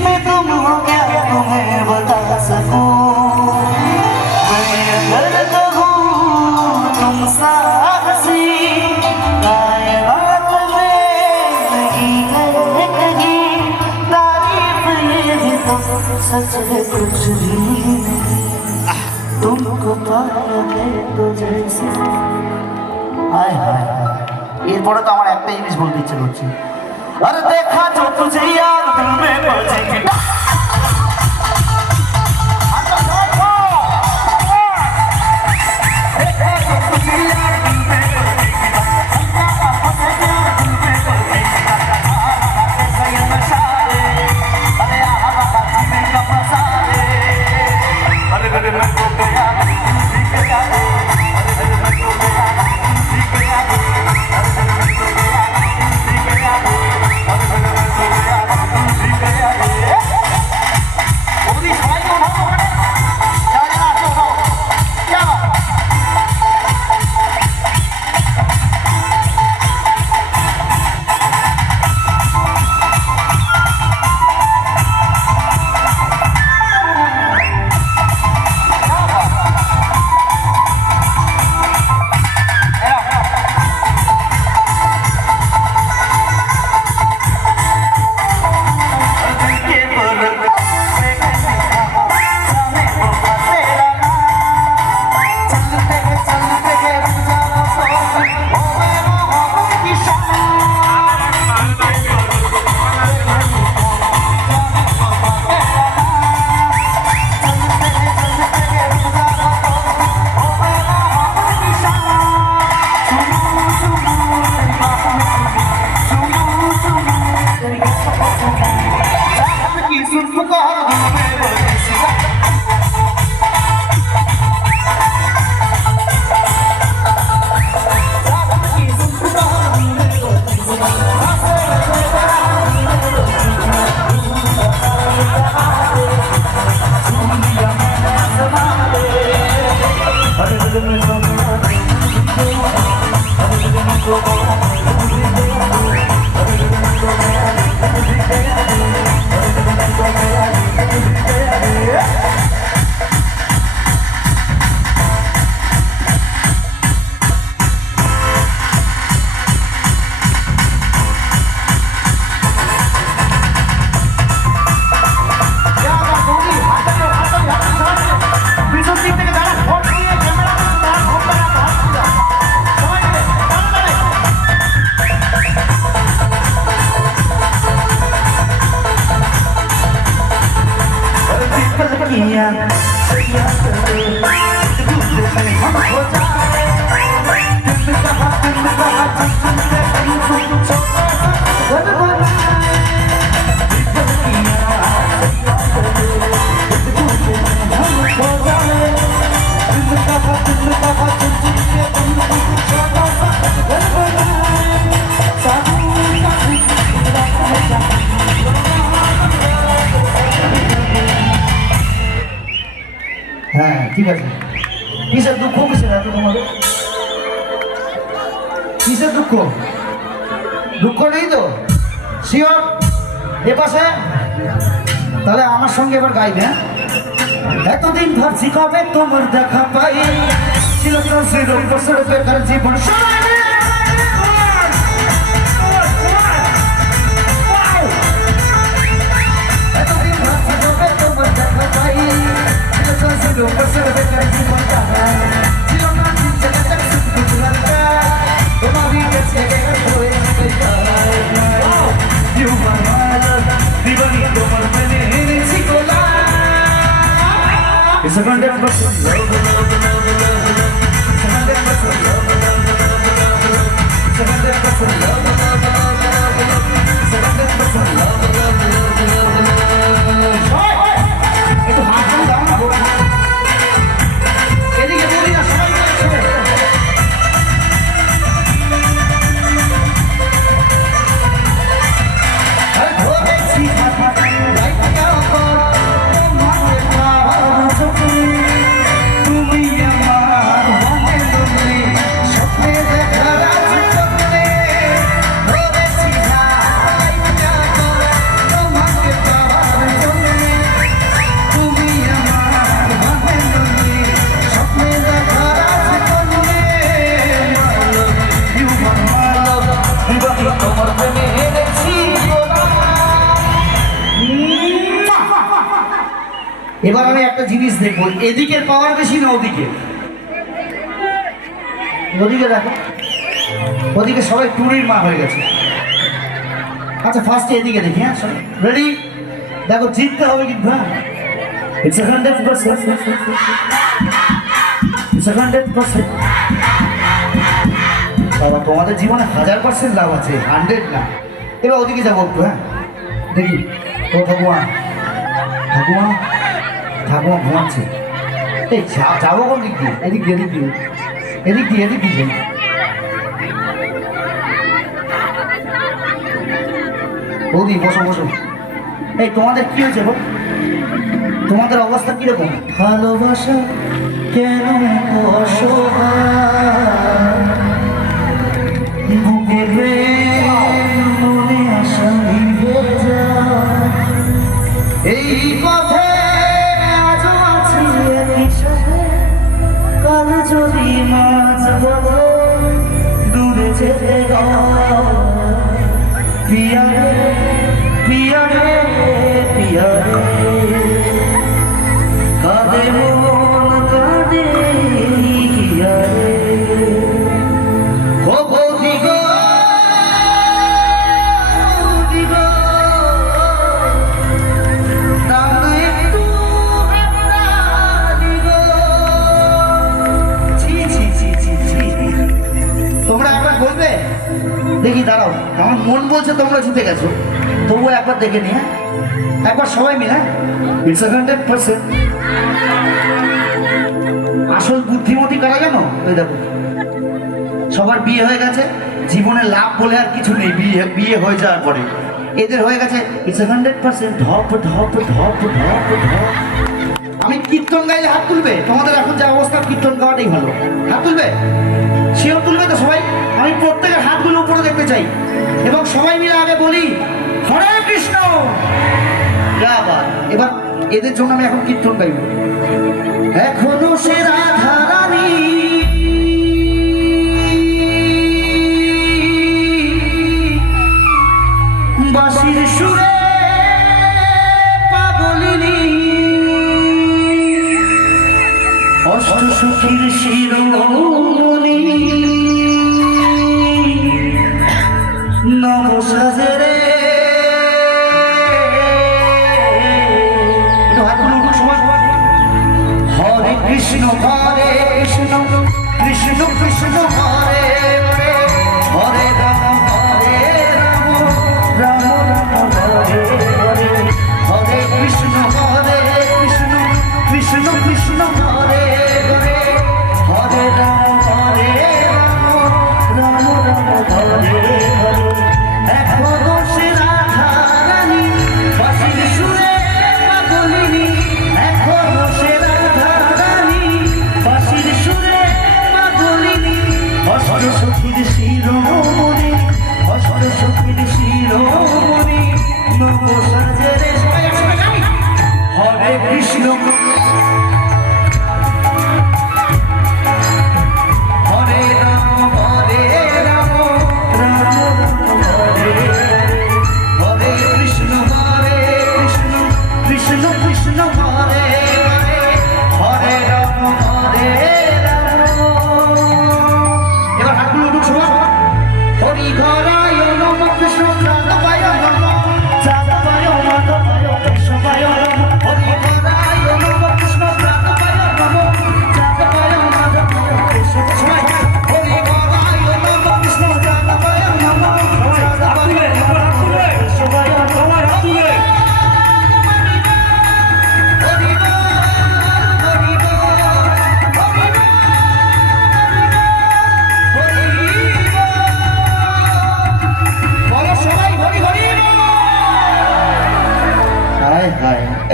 में तुम हो क्या तुम्हें बता सकूं मैं अगर कहूँ तुम सा हंसी कायनात में नहीं है कहीं तारीफ ये भी तो सच है कुछ भी नहीं तुमको पाया तो जैसे हाय हाय এরপরে তো আমার একটা জিনিস বলতে ইচ্ছে করছে अरे देखा जो तुझे याद दिल में बजेगी হ্যাঁ ঠিক আছে কিসের দুঃখ কিসের এত তোমাদের কিসের দুঃখ দুঃখ নেই তো শিওর এ পাশে তাহলে আমার সঙ্গে এবার গাইবে হ্যাঁ এতদিন ভাবছি কবে তোমার দেখা পাই ছিল তো জিরো বছর বেকার জীবন এতদিন ভাবছি কবে তোমার দেখা পাই ছিল তো বছর বেকার জীবন ছিল না তোমারই কাছে হয়ে দিবানি তোমার মনে এনেছি গোলা It's a hundred percent love, love, love, love, love. It's a 100% love, love, love, love, love. It's a 100% love, love, love, love, love. It's a 100% love, love, love, love, love. একটু হাত ধরে দাও না বল এদিকে বলি না সবাই বলছে আরে ধরেছি হাত হাত লাইট দাও তুমি আমার মনে স্বপ্নে দেখা রাজ চোখে এবার আমি একটা জিনিস দেখবো, এদিকের পাওয়ার বেশি না ওদিকে? ওদিকে দেখো, ওদিকে সবাই টুরির মা হয়ে গেছে। আচ্ছা ফার্স্টে এদিকে দেখি। হ্যাঁ রেডি? দেখো জিততে হবে কিন্তু। হ্যাঁ ইটস 100%, ইটস 100%। বাবা তোমাদের জীবনে 1000% লাভ আছে, 100 না। এবার ওদিকে যাবো একটু। হ্যাঁ দেখি। ও ঠাকুমা, ঠাকুমা, ঠাকুমা ঘুমাচ্ছে। এই যাবো কোন দিক দিয়ে? এদিক দিয়ে, এদিক দিয়ে, এদিক দিয়ে, এদিক দিয়ে। বৌদি বসো বসো। এই তোমাদের কি হয়েছে গো? তোমাদের অবস্থা কিরকম? ভালোবাসা কেন বুকে মনে আসা এই পথে আজও আছি একই সাথে, কাল যদি মাঝ পথে দূরে যেতে পিয়া রে, পিয়া রে, পিয়া রে, কাঁদে মন কাঁদে কিয়া রে। ও বৌদি গো, বৌদি গো, দাও একটু হাততালি গো। ছি ছি ছি ছি ছি। তোমরা একবার বলবে? দেখি দাঁড়াও, আমার মন বলছে তোমরা জিতে গেছো, তবুও একবার দেখে নি। হ্যাঁ একবার সবাই মিলে। ইটস 100%। আসল বুদ্ধিমতী কারা জানো? ওই দেখো সবার বিয়ে হয়ে গেছে, জীবনে লাভ বলে আর কিছু নেই বিয়ে বিয়ে হয়ে যাওয়ার পরে। এদের হয়ে গেছে ইটস 100%। ঢপ ঢপ ঢপ ঢপ ঢপ। আমি কীর্তন গাইলে হাত তুলবে? তোমাদের এখন যে অবস্থা, কীর্তন গাওয়াটাই ভালো। হাত তুলবে? সেও তুলবে তো সবাই? আমি প্রত্যেকের হাতগুলো উপরে দেখতে চাই এবং সবাই মিলে আগে বলি হরে কৃষ্ণ। এবার এদের জন্য আমি এখন কীর্তন গাইব। এখনো সে রাধা রানী বাঁশির সুরে পাগলিনী, অষ্ট সখীর শিরোমণি, নব সাজরে। হরে কৃষ্ণ হরে কৃষ্ণ, কৃষ্ণ কৃষ্ণ হরে হরে, হরে রাম হরে রাম, রাম রাম হরে হরে, হরে কৃষ্ণ হরে কৃষ্ণ, কৃষ্ণ কৃষ্ণ হরে হরে, হরে রাম হরে রাম, রাম রাম হরে হরে। এখনো সে রাধা রানী বাঁশির সুরে পাগলিনী, এখনো সে রাধা রানী বাঁশির সুরে পাগলিনী, অষ্ট সখীর শিরোমণি, অষ্ট সখীর শিরোমণি, নব সাজরে। সবাই একসাথে গাই। হরে কৃষ্ণ হরে রাম, হরে রাম, রাম রাম হরে হরে, হরে কৃষ্ণ হরে কৃষ্ণ, কৃষ্ণ কৃষ্ণ হরে হরে, হরে রাম হরে রাম। এবার হাতগুলো উঠুক সবাই। হরি ঘরায় নম কৃষ্ণ যাদবায় নম, যাদবায় মাধবায় কৃষ্ণবায় নম, হরি ঘরায় নম কৃষ্ণ যাদবায় নম, যাদবায় মাধবায় কৃষ্ণবায়, হরি ঘরায় নম কৃষ্ণ যাদবায় নম, যাদবায় মাধবায় কৃষ্ণবায় নম।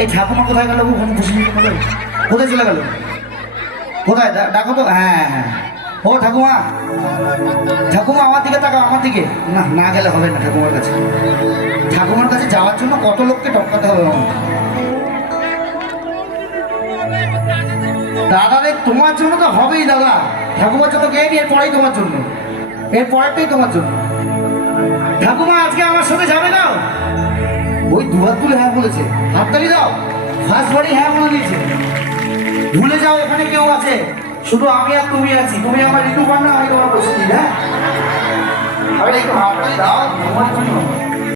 এই ঠাকুমা কোথায় গেল? ওখানে বসে কোথায় চলে গেল? কোথায় ডাকো তো। হ্যাঁ হ্যাঁ, ও ঠাকুমা, ঠাকুমা আমার দিকে তাকাও, আমার দিকে। না না গেলে হবে না ঠাকুমার কাছে। ঠাকুমার কাছে যাওয়ার জন্য কত লোককে টপকাতে হবে আমার। দাদা রে তোমার জন্য তো হবেই দাদা, ঠাকুমার জন্য গেয়ে এরপরেই তোমার জন্য, এর পরেরটাই তোমার জন্য। ঠাকুমা আজকে আমার সাথে যাবে না? ওই দুহাত তুলে হ্যাঁ বলেছে, হাততালি দাও। ফার্স্ট বাড়ি হ্যাঁ বলে দিয়েছে। ভুলে যাও এখানে কেউ আছে, শুধু আমি আর তুমি আছি। তুমি আমার ঋতুপর্ণা, আমি তোমার প্রস্তুতি। হ্যাঁ, আরে একটু হাততালি দাও তোমার জন্য।